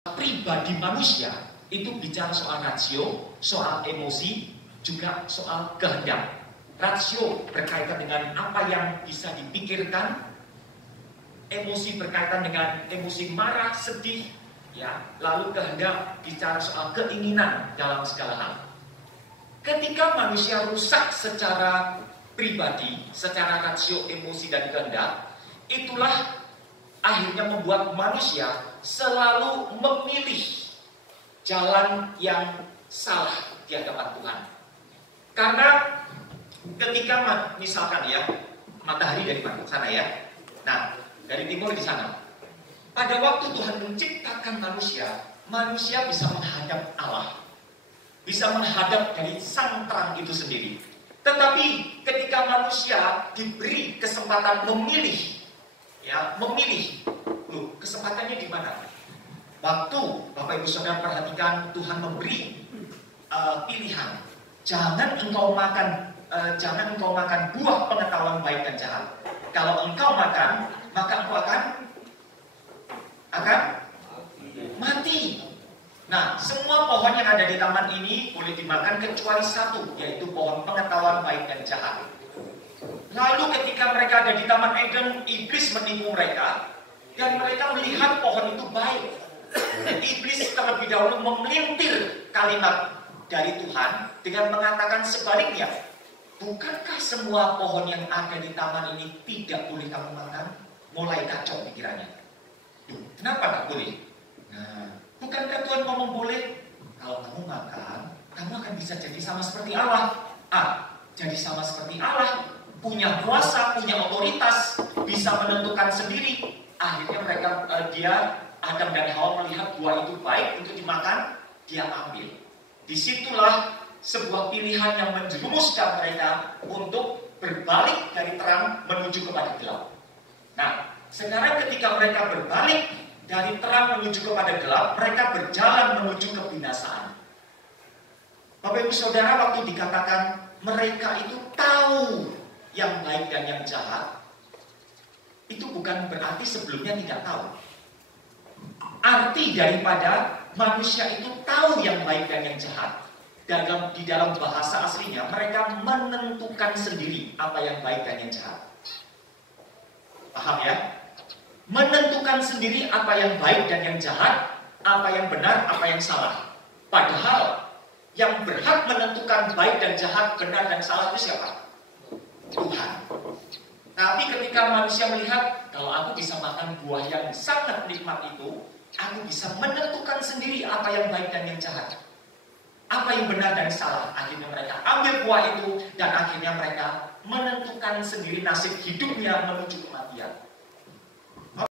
pribadi manusia itu bicara soal rasio, soal emosi, juga soal kehendak. Rasio berkaitan dengan apa yang bisa dipikirkan, emosi berkaitan dengan emosi marah, sedih, ya. Lalu kehendak bicara soal keinginan dalam segala hal. Ketika manusia rusak secara pribadi, secara rasio, emosi dan kehendak, itulah akhirnya membuat manusia selalu memilih jalan yang salah di hadapan Tuhan. Karena ketika misalkan ya, matahari dari sana ya, nah dari timur di sana. Pada waktu Tuhan menciptakan manusia, manusia bisa menghadap Allah, bisa menghadap dari sang terang itu sendiri. Tetapi ketika manusia diberi kesempatan memilih, ya memilih, loh, kesempatannya di mana? Waktu Bapak Ibu Saudara perhatikan, Tuhan memberi pilihan, jangan engkau makan buah pengetahuan baik dan jahat. Kalau engkau makan, maka engkau akan mati. Nah, semua pohon yang ada di taman ini boleh dimakan kecuali satu, yaitu pohon pengetahuan baik dan jahat. Lalu ketika mereka ada di Taman Eden, iblis menipu mereka dan mereka melihat pohon itu baik. Iblis terlebih dahulu memelintir kalimat dari Tuhan dengan mengatakan sebaliknya, bukankah semua pohon yang ada di taman ini tidak boleh kamu makan? Mulai kacau pikirannya. Kenapa tak boleh? Nah, bukankah Tuhan ngomong boleh? Kalau kamu makan, kamu akan bisa jadi sama seperti Allah. Jadi sama seperti Allah, punya kuasa, punya otoritas, bisa menentukan sendiri. Akhirnya Adam dan Hawa melihat buah itu baik untuk dimakan, dia ambil. Disitulah sebuah pilihan yang menjerumuskan mereka untuk berbalik dari terang menuju kepada gelap. Nah, sekarang ketika mereka berbalik dari terang menuju kepada gelap, mereka berjalan menuju kebinasaan. Bapak Ibu Saudara, waktu dikatakan mereka itu tahu yang baik dan yang jahat, itu bukan berarti sebelumnya tidak tahu. Arti daripada manusia itu tahu yang baik dan yang jahat, di dalam bahasa aslinya mereka menentukan sendiri apa yang baik dan yang jahat. Paham ya? Menentukan sendiri apa yang baik dan yang jahat, apa yang benar, apa yang salah. Padahal yang berhak menentukan baik dan jahat, benar dan salah itu siapa? Tuhan. Tapi ketika manusia melihat, kalau aku bisa makan buah yang sangat nikmat itu, aku bisa menentukan sendiri apa yang baik dan yang jahat, apa yang benar dan salah. Akhirnya mereka ambil buah itu, dan akhirnya mereka menentukan sendiri nasib hidupnya menuju kematian.